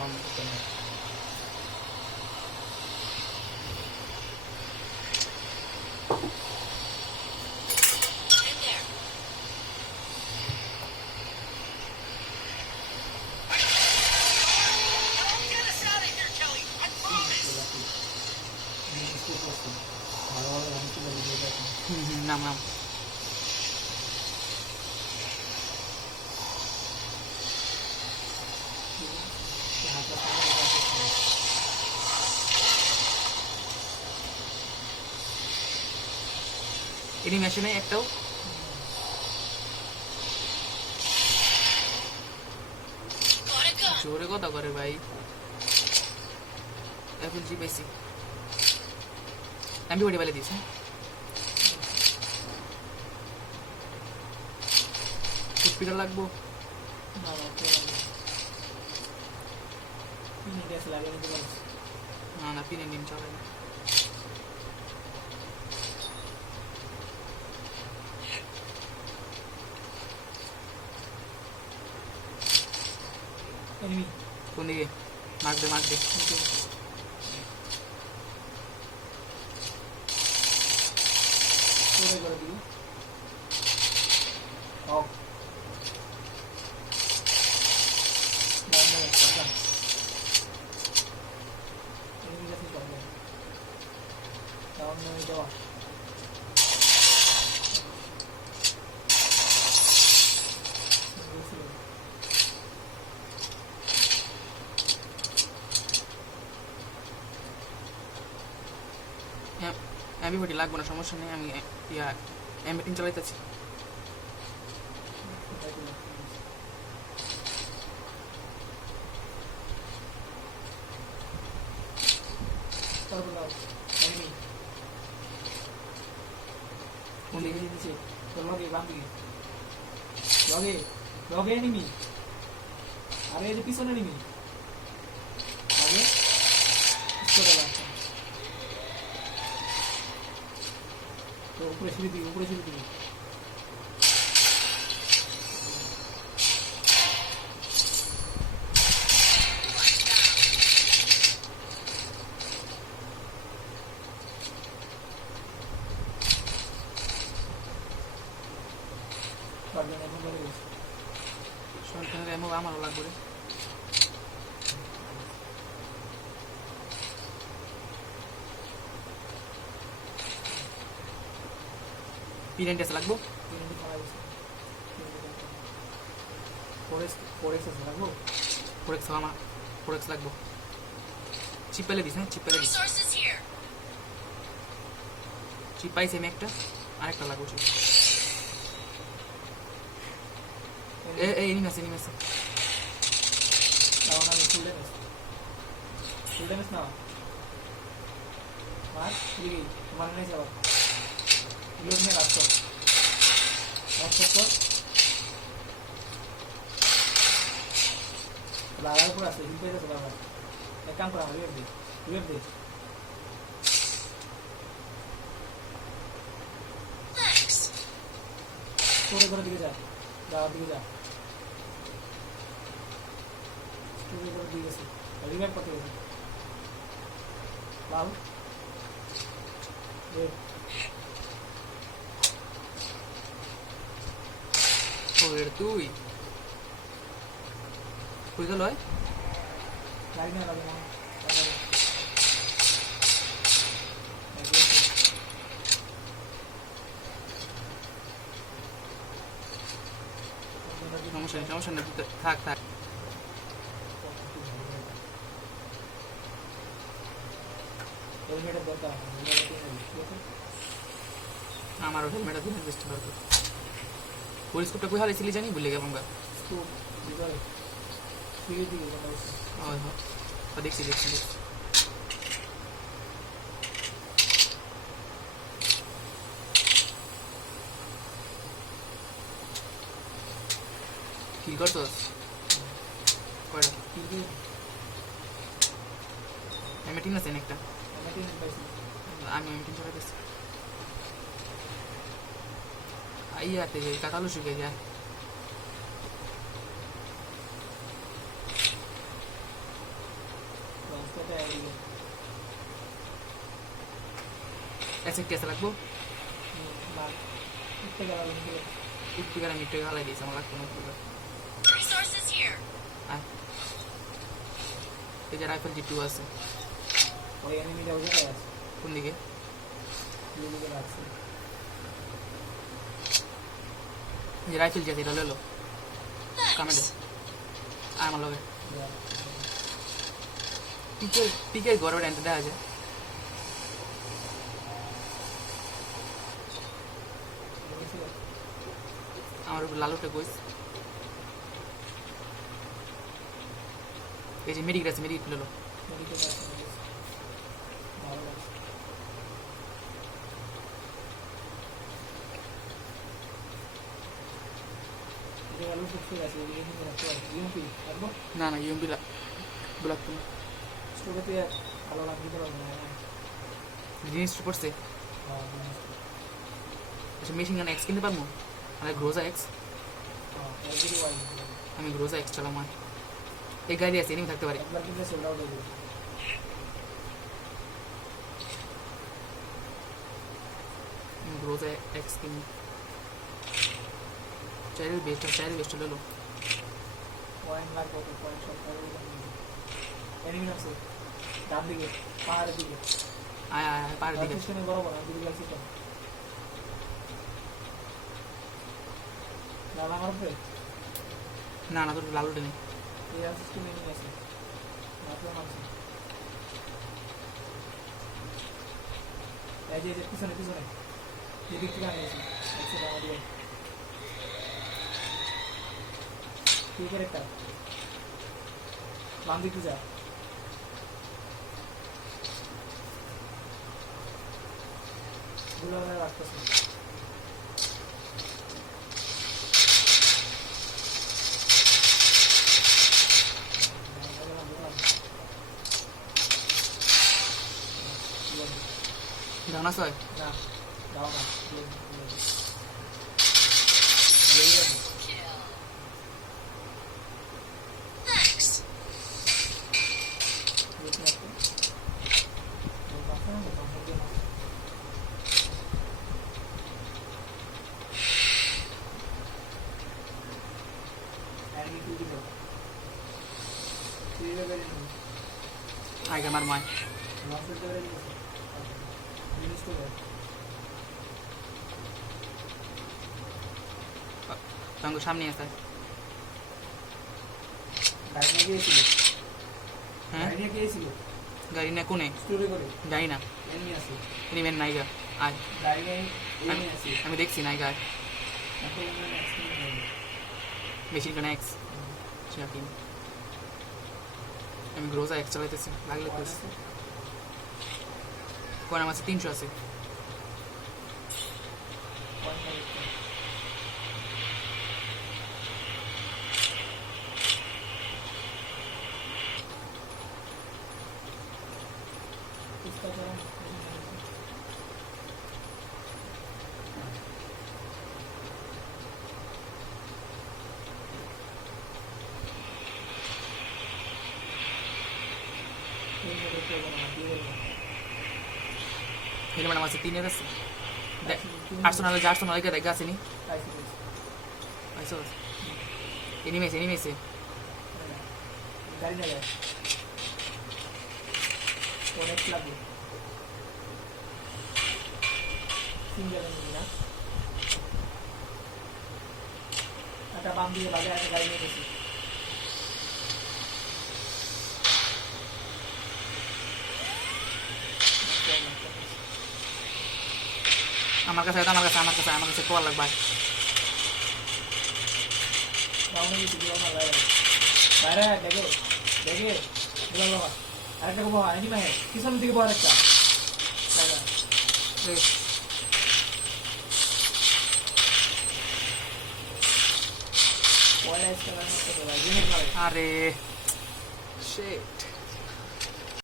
নাম নাম এনিমেশন নেই একটাও জোরে কথা করে ভাই এখন জি পাইছি আমি বডি বলে দিছি স্পিডার লাগবো না না পিনে নিম চলে না কোন দিকে মার দে আমি বডি লাগবো না সমস্যা নেই আমি ইয়া এমবিটিং চালাইতেছি কোন দিকে দিছে তোর লগে বাম দিকে লগে এনিমি আরে এই পিছনে এনিমি লগে চলে আসছে তো উপরে ছিড়ে দিই সরকারের এমন আমারও লাগবে রে পিরেন্টেস লাগবো ফোরেক্স লাগবো চিপ পেলে দিস চিপ পাইছি আমি একটা আরেকটা লাগবো চিপ এনিমেস ফুল ড্যামেজ না মার দিকে তোমার নেই যাওয়া लोग में रास्ता लागा पूरा से हिल पे से लागा एक काम करा वेब दे थोड़े थोड़े दिखे जा दिखे जा थोड़े थोड़े दिखे से रिवाइव करते हैं लाओ ये ওর তুই কই গেল লাইন না লাগে না সমস্যা না থাক হেলমেটের দরকার আমারও হেলমেটের দিনের বেস্ট দরকার পুলিশ স্কুপটা কই হারাইছিলি জানি ভুলে গেলাম গা স্কুপ দিবারে ফিরে দিয়ে হয় দেখছি কি করছস কয়টা এমএটিন আছে একটা আমি এমএটিন চলে গেছি আইয়াতে যাই কাটালো শুকে যায় এসে কেসে লাগবো একটু গেলে আমি একটু হালাই দিয়েছি আমার লাগতো না এই যে রাইফেল জি 2 আছে কোন দিকে যে রাইফেল জি আছে এটা লো কামে দে আমার লগে পিকে গড় এন্টে দেখা যায় আমার লালুটা কইস এই যে মেডিকেট আছে মেডিকেট লো না না ইউএমপি ব্ল্যাক তুমি জিনিস পড়ছে আচ্ছা মেশিন গান এক্স কিনতে পারবো মানে গ্রোজা এক্স আমি গ্রোজা এক্স চালাম আমার এই গাড়ি আছে এনিমি থাকতে পারে গ্রোজা এক্স কিনি চাইলে বেস্ট লো পয়েন্ট লাগবে তো পয়েন্ট সব করে এনিমি আছে ডান দিকে পাহাড়ের দিকে আয় পাহাড়ের দিকে স্টেশনে বরাবর আমি দিকে গেছি তো দাদা মারবে না না তোর লালুটা নেই এই সিস্টেম এনিমি আছে মাত্র মারছে এই যে পিছনে এদিক থেকে আমি আছি আচ্ছা আমাদের কি করে একটা বাম দিকে যা গুলো রাখতেছে জানা সয় না দাও না আগে আমার মায় তখন সামনে আছে হ্যাঁ গাড়ি না কোনে জানি না এনিমেন নাইগা আয় আমি দেখছি নাইগা মেশিন গান এক্স আমি গ্রোজা এক্স চালাইতেছি লাগলে কইস কোন আমার 300 আছে হেলমেট আমার 3 আছে আর্সেনাল কে দেখা আসেনি আইসো এনিমেছে গাড়ি না যায় অনেক লাগবে সিঙ্গেল এনিমি না একটা বাম দিকে বাজে একটা গাড়ি নিয়ে গেছি আমার কাছে কোয়া লাগবে বাইরে দেখে বাবা আরেকটা বাবা আনি মাহে কিসম দিকে বড় একটা আরে shit